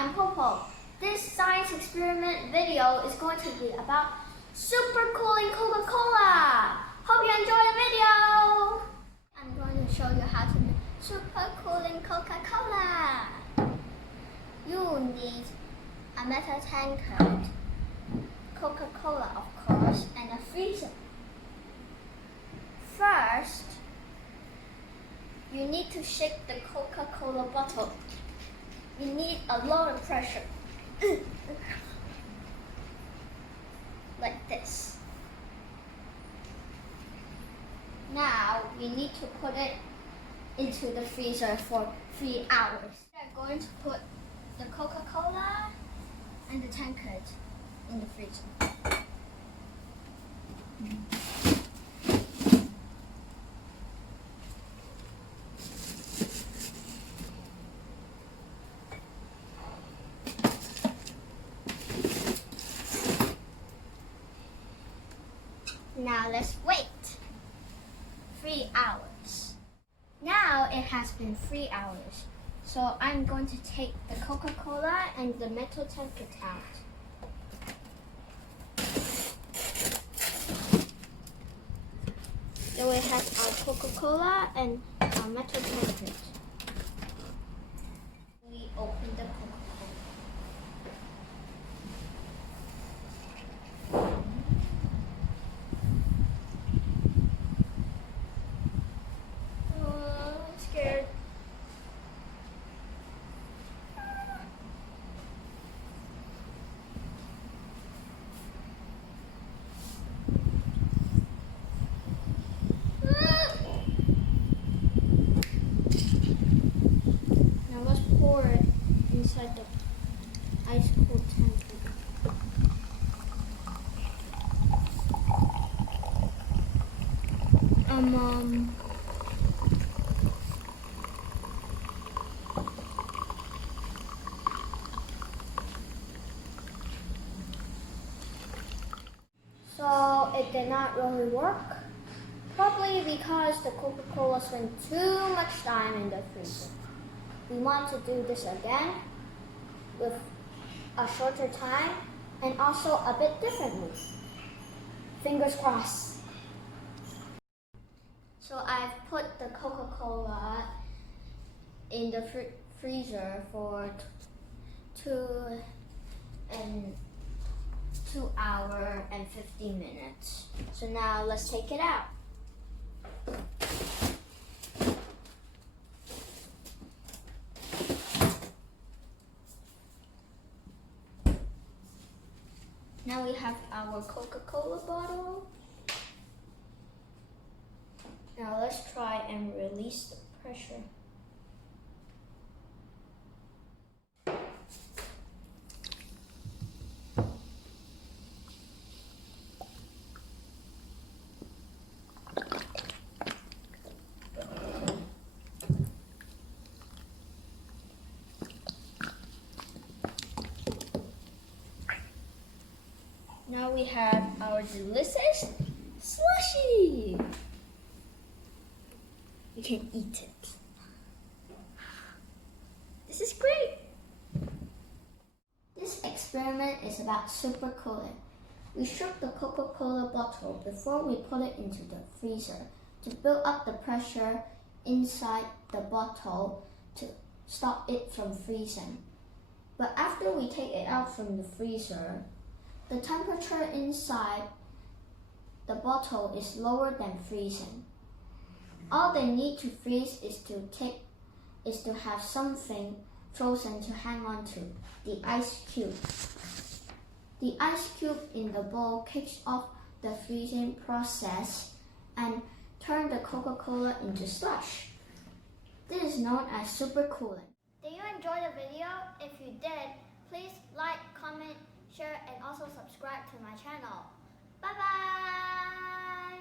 I'm Popo. This science experiment video is going to be about super cooling Coca-Cola. Hope you enjoy the video. I'm going to show you how to make super cooling Coca-Cola. You need a metal tankard, Coca-Cola of course, and a freezer. First, you need to shake the Coca-Cola bottle. You need a lot of pressure. Like this. Now we need to put it into the freezer for 3 hours. We're going to put the Coca-Cola and the tankard in the freezer. Now let's wait 3 hours. Now it has been 3 hours. So I'm going to take the Coca-Cola and the metal tankard out. So we have our Coca-Cola and our metal tankard. We open the Coca-Cola. Scared. Now let's pour it inside the ice cold tankard. So it did not really work. Probably because the Coca-Cola spent too much time in the freezer. We want to do this again with a shorter time and also a bit differently. Fingers crossed. So I've put the Coca-Cola in the freezer for 2 hours and 15 minutes. So now let's take it out. Now we have our Coca-Cola bottle. Now let's try and release the pressure. Now we have our delicious slushy. You can eat it. This is great. This experiment is about super cooling. We shook the Coca-Cola bottle before we put it into the freezer to build up the pressure inside the bottle to stop it from freezing. But after we take it out from the freezer, the temperature inside the bottle is lower than freezing. All they need to freeze is to have something frozen to hang on to, the ice cube. The ice cube in the bowl kicks off the freezing process and turns the Coca-Cola into slush. This is known as super cooling. Did you enjoy the video? If you did, please like, comment, share, and also subscribe to my channel. Bye bye!